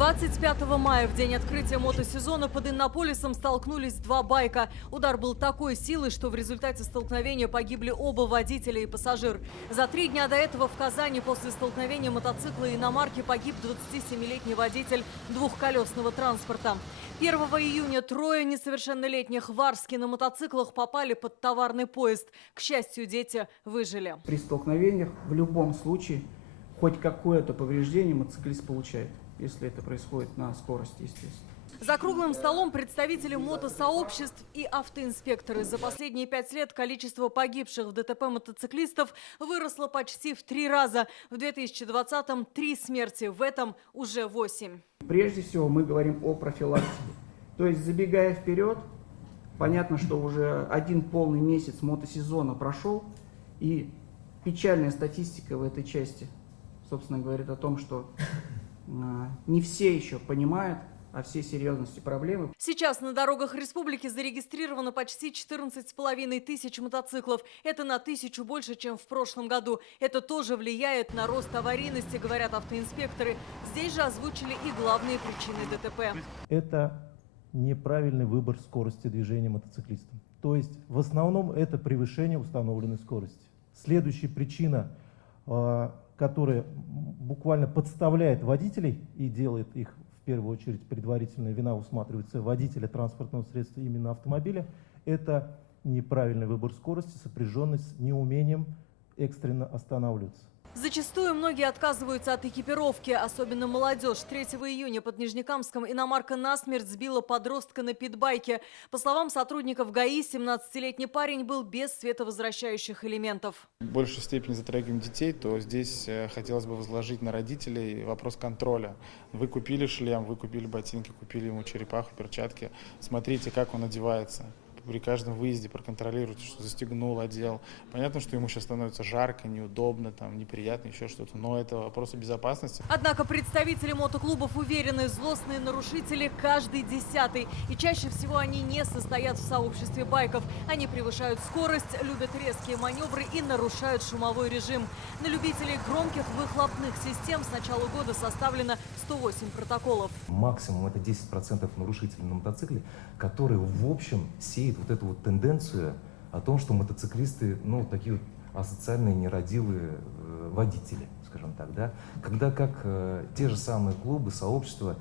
25 мая, в день открытия мотосезона, под Иннополисом столкнулись два байка. Удар был такой силы, что в результате столкновения погибли оба водителя и пассажир. За 3 дня до этого в Казани после столкновения мотоцикла и иномарки погиб 27-летний водитель двухколесного транспорта. 1 июня трое несовершеннолетних в Арске на мотоциклах попали под товарный поезд. К счастью, дети выжили. При столкновениях в любом случае хоть какое-то повреждение мотоциклист получает, если это происходит на скорости, естественно. За круглым столом представители мотосообществ и автоинспекторы. За последние 5 лет количество погибших в ДТП мотоциклистов выросло почти в 3 раза. В 2020-м 3 смерти, в этом уже 8. Прежде всего мы говорим о профилактике. То есть, забегая вперед, понятно, что уже один полный месяц мотосезона прошел, и печальная статистика в этой части, собственно, говорит о том, что не все еще понимают о всей серьезности проблемы. Сейчас на дорогах республики зарегистрировано почти 14,5 тысяч мотоциклов. Это на 1000 больше, чем в прошлом году. Это тоже влияет на рост аварийности, говорят автоинспекторы. Здесь же озвучили и главные причины ДТП. Это неправильный выбор скорости движения мотоциклистом. То есть в основном это превышение установленной скорости. Следующая причина, которая буквально подставляет водителей и делает их, в первую очередь, предварительная вина усматривается водителя транспортного средства, именно автомобиля, это неправильный выбор скорости, сопряженный с неумением экстренно останавливаться. Зачастую многие отказываются от экипировки, особенно молодежь. 3 июня под Нижнекамском иномарка насмерть сбила подростка на питбайке. По словам сотрудников ГАИ, 17-летний парень был без световозвращающих элементов. В большей степени затрагиваем детей, то здесь хотелось бы возложить на родителей вопрос контроля. Вы купили шлем, вы купили ботинки, купили ему черепаху, перчатки. Смотрите, как он одевается. При каждом выезде проконтролируйте, что застегнул, одел. Понятно, что ему сейчас становится жарко, неудобно, там, неприятно, еще что-то, но это вопрос безопасности. Однако представители мотоклубов уверены, злостные нарушители каждый 10-й. И чаще всего они не состоят в сообществе байков. Они превышают скорость, любят резкие маневры и нарушают шумовой режим. На любителей громких выхлопных систем с начала года составлено 108 протоколов. Максимум это 10% нарушителей на мотоцикле, которые в общем сеют вот эту вот тенденцию о том, что мотоциклисты, ну, такие вот асоциальные, нерадивые водители, скажем так, да, когда как те же самые клубы, сообщества,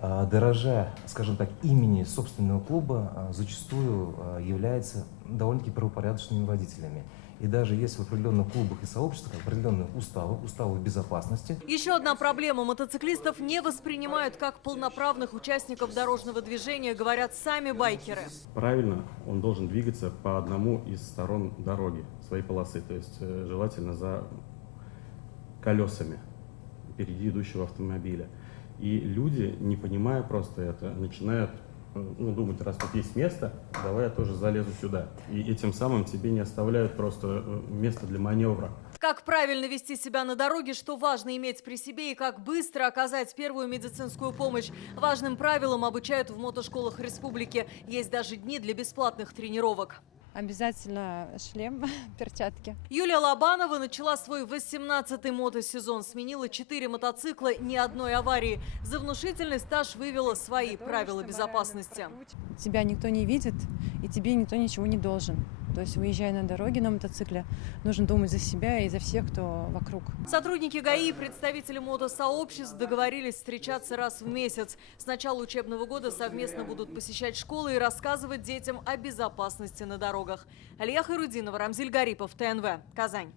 дорожа, скажем так, имени собственного клуба, зачастую являются довольно-таки правопорядочными водителями. И даже есть в определенных клубах и сообществах определенные уставы безопасности. Еще одна проблема. Мотоциклистов не воспринимают как полноправных участников дорожного движения, говорят сами байкеры. Правильно, он должен двигаться по одному из сторон дороги, своей полосы, то есть желательно за колесами впереди идущего автомобиля. И люди, не понимая просто это, начинают думать, раз тут есть место, давай я тоже залезу сюда. И этим самым тебе не оставляют просто место для маневра. Как правильно вести себя на дороге, что важно иметь при себе и как быстро оказать первую медицинскую помощь. Важным правилам обучают в мотошколах республики. Есть даже дни для бесплатных тренировок. Обязательно шлем, перчатки. Юлия Лобанова начала свой 18-й мотосезон. Сменила 4 мотоцикла, ни одной аварии. За внушительный стаж вывела свои правила безопасности. Тебя никто не видит, и тебе никто ничего не должен. То есть, выезжая на дороге на мотоцикле, нужно думать за себя и за всех, кто вокруг. Сотрудники ГАИ и представители мотосообществ договорились встречаться раз в месяц. С начала учебного года совместно будут посещать школы и рассказывать детям о безопасности на дорогах. Алия Хайрудинова, Рамзиль Гарипов, ТНВ, Казань.